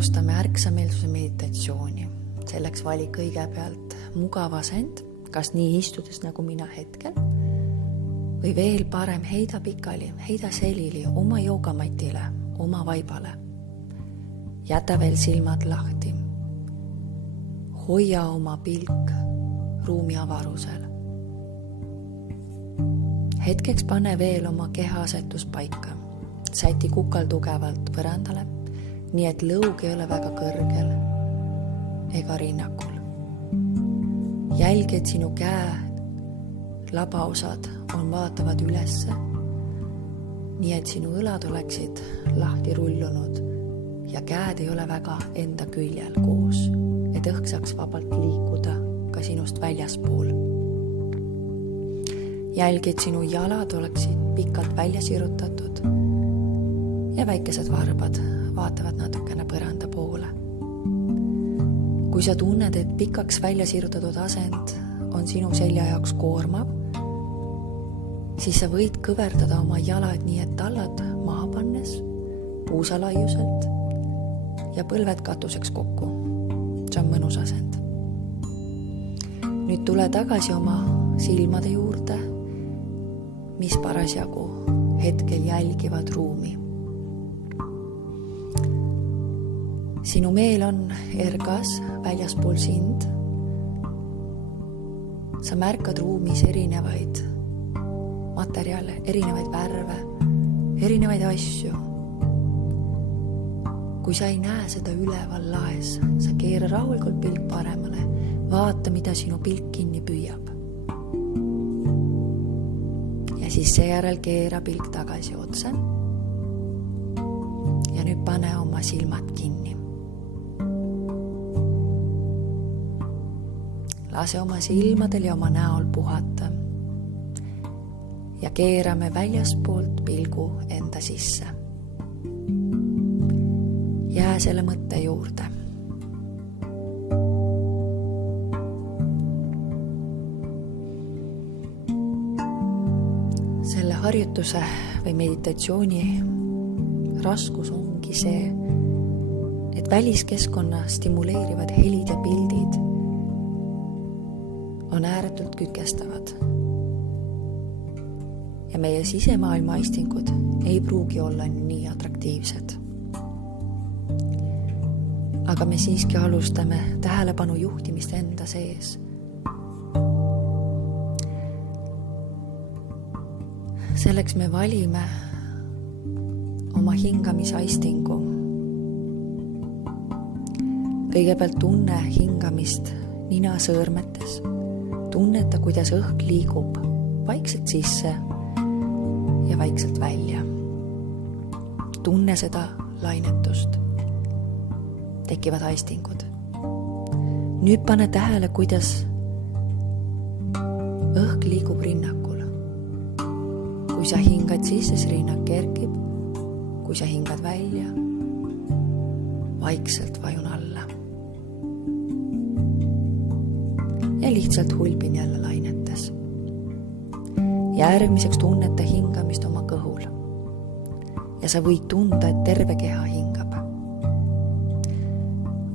alustame ärksameelsuse meditatsiooni. Selleks vali kõigepealt mugav asend, kas nii istudes nagu mina hetkel, või veel parem heida pikali, heida selili oma joogamatile, oma vaibale. Jäta veel silmad lahti. Hoia oma pilk ruumi avarusel. Hetkeks pane veel oma kehaasetus paika. Säti kukal tugevalt põrandale, nii et lõug ei ole väga kõrgel ega rinnakul. Jälgi, et sinu käe labaosad vaatavad ülesse, nii et sinu õlad oleksid lahti rullunud ja käed ei ole väga enda küljel koos, et õhk saaks vabalt liikuda ka sinust väljaspool. Jälgi, et sinu jalad oleksid pikalt välja sirutatud ja väikesed varbad vaatavad natukene põranda poole. Kui sa tunned, et pikaks välja sirutatud asend on sinu selja jaoks koormav, siis sa võid kõverdada oma jalad nii, et tallad maha pannes puusalaiuselt ja põlved katuseks kokku. See on mõnus asend. Nüüd tule tagasi oma silmade juurde, mis parasjagu hetkel jälgivad ruumi. Sinu meel on ergas väljaspool sind. Sa märkad ruumis erinevaid materjale, erinevaid värve, erinevaid asju. Kui sa ei näe seda üleval laes, sa keera rahulikult pilk paremale, vaata, mida sinu pilk kinni püüab. Ja siis seejärel keera pilk tagasi otse. Ja nüüd pane oma silmad kinni. Lase oma silmadel ja oma näol puhata ja keerame väljaspoolt pilgu enda sisse. Jää selle mõtte juurde. Selle harjutuse või meditatsiooni raskus ongi see, et väliskeskkonna stimuleerivad helid ja pildid on ääretult kütkestavad. Ja meie sisemaailma aistingud ei pruugi olla nii atraktiivsed. Aga me siiski alustame tähelepanu juhtimist enda sees. Selleks me valime oma hingamisaistingu. Kõigepealt tunne hingamist nina sõõrmetes. Tunneta, kuidas õhk liigub vaikselt sisse ja vaikselt välja. Tunne seda lainetust. Tekivad aistingud. Nüüd pane tähele, kuidas õhk liigub rinnakul. Kui sa hingad sisse, see rinnak kerkib. Kui sa hingad välja, vaikselt vajun alla. Ja lihtsalt hulbin jälle lainetes. Järgmiseks tunneta hingamist oma kõhul. Ja sa võid tunda, et terve keha hingab.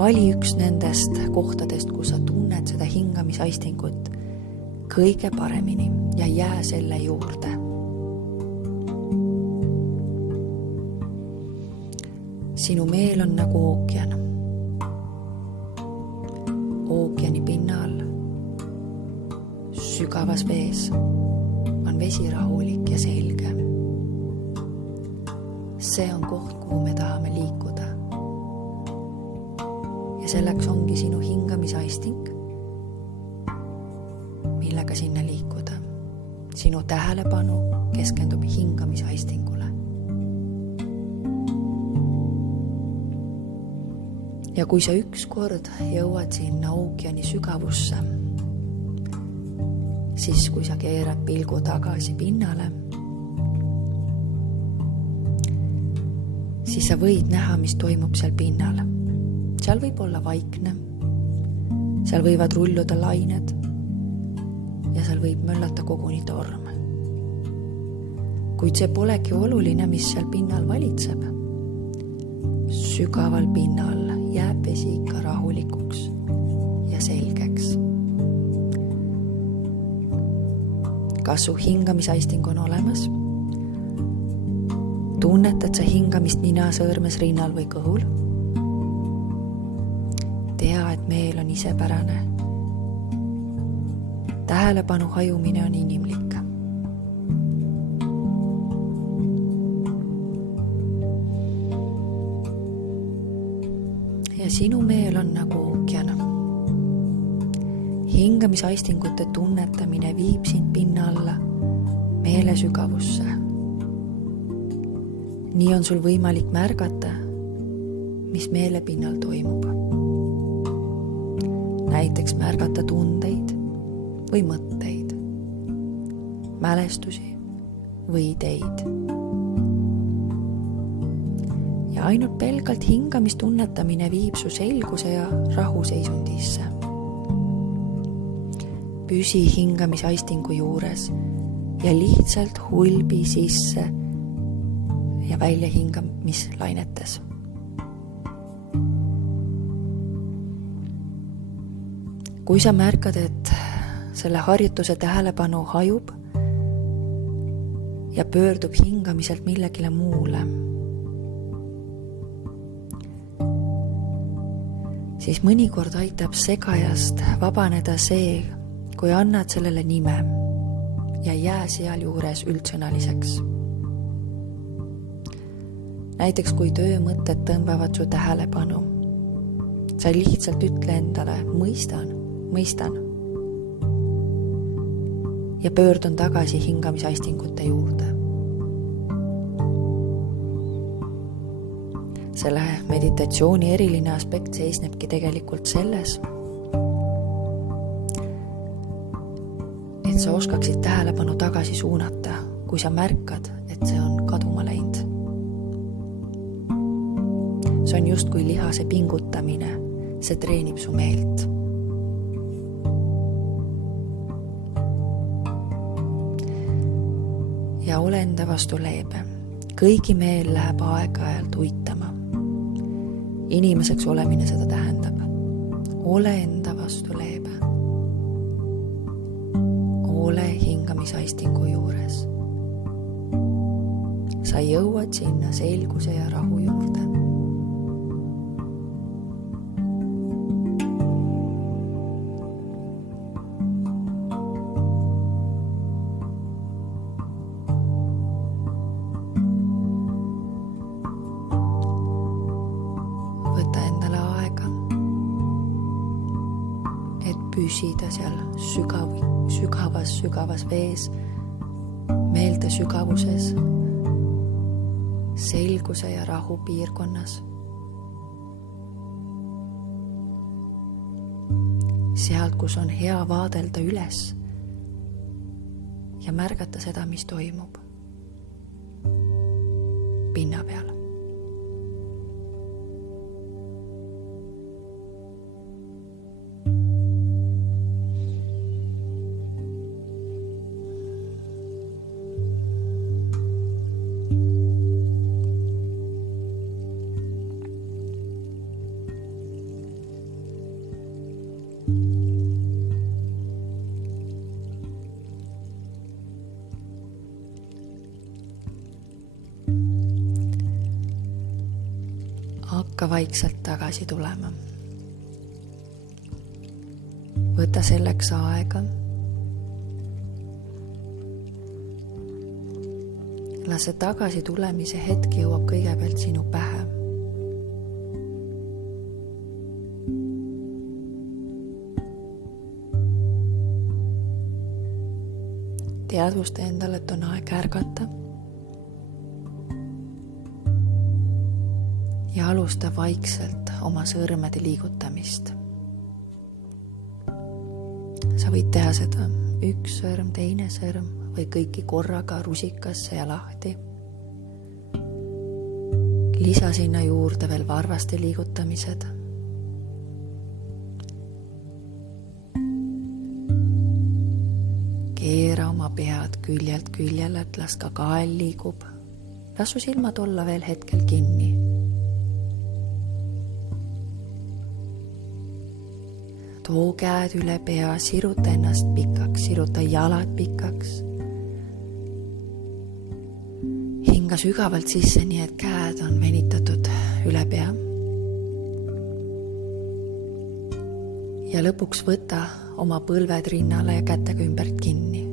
Vali üks nendest kohtadest, kus sa tunned seda hingamisaistingut kõige paremini ja jää selle juurde. Sinu meel on nagu ookean. Ookeani pinnal sügavas vees on vesi rahulik ja selge. See on koht, kuhu me tahame liikuda. Ja selleks ongi sinu hingamisaisting, millega sinna liikuda. Sinu tähelepanu keskendub hingamisaistingule. Ja kui sa ükskord jõuad sinna ookeani sügavusse, siis kui sa keerad pilgu tagasi pinnale, siis sa võid näha, mis toimub seal pinnal. Seal võib olla vaikne, seal võivad rulluda lained ja seal võib möllata koguni torm. Kuid see polegi oluline, mis seal pinnal valitseb. sügaval pinnal jääb vesi ikka rahulikuks ja selgeks. Kas su hingamisaisting on olemas? Tunnetad sa hingamist nina, sõõrmes, rinnal või kõhul? Tea, et meel on isepärane. Tähelepanu hajumine on inimlik. Ja sinu meel on nagu ookean. Hingamisaistingute tunnetamine viib sind pinna alla meele sügavusse. Nii on sul võimalik märgata, mis meele pinnal toimub. Näiteks märgata tundeid või mõtteid, mälestusi või ideid. Ja ainult pelgalt hingamistunnetamine viib su selguse ja rahuseisundisse. Püsi hingamisaistingu juures ja lihtsalt hulbi sisse ja välja hingamislainetes. Kui sa märkad, et selle harjutuse tähelepanu hajub ja pöördub hingamiselt millegile muule, siis mõnikord aitab segajast vabaneda see, kui annad sellele nime ja jää sealjuures üldsõnaliseks. Näiteks kui töömõtted tõmbavad su tähelepanu, sa lihtsalt ütle endale mõistan ja pöördun tagasi hingamisaistingute juurde. Selle meditatsiooni eriline aspekt seisnebki tegelikult selles, et sa oskaksid tähelepanu tagasi suunata, kui sa märkad, et see on kaduma läinud. See on justkui lihase pingutamine, see treenib su meelt. Ja ole enda vastu leebe. Kõigi meel läheb aeg-ajalt uitama. Inimeseks olemine seda tähendab. Ole enda vastu leebe. Ole hingamisaistingu juures. Sa jõuad sinna selguse ja rahu juurde. Võta endale aega, et püsida seal sügavas vees, meelde sügavuses, selguse ja rahu piirkonnas. Sealt, kus on hea vaadelda üles ja märgata seda, mis toimub pinna peal. Hakka vaikselt tagasi tulema. Võta selleks aega. Lase tagasi tulemise hetk jõuab kõigepealt sinu pähe. Teadvusta endale, et on aeg ärgata. Ja alusta vaikselt oma sõrmede liigutamist. Sa võid teha seda üks sõrm, teine sõrm või kõiki korraga rusikasse ja lahti. Lisa sinna juurde veel varvaste liigutamised. Keera oma pead küljelt küljele, et las ka kael liigub. Las su silmad olla veel hetkel kinni. too käed üle pea, siruta ennast pikaks, siruta jalad pikaks. Hinga sügavalt sisse, nii et käed on venitatud üle pea. Ja lõpuks võta oma põlved rinnale ja kätega ümbert kinni.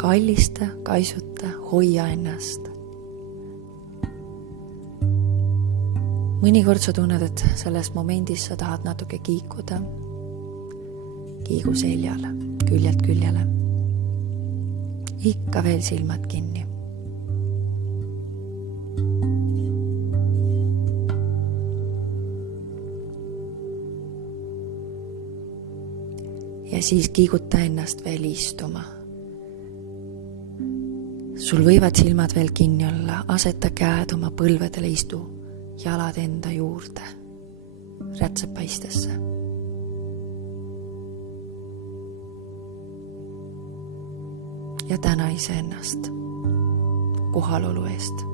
Kallista, kaisuta, hoia ennast. Mõnikord sa tunned, et selles momendis sa tahad natuke kiikuda. Kiigu seljale, küljelt küljele. Ikka veel silmad kinni. Ja siis kiiguta ennast veel istuma. Sul võivad silmad veel kinni olla, aseta käed oma põlvedele, istu jalad enda juurde, rätsepaistesse. Ja täna iseennast kohalolu eest.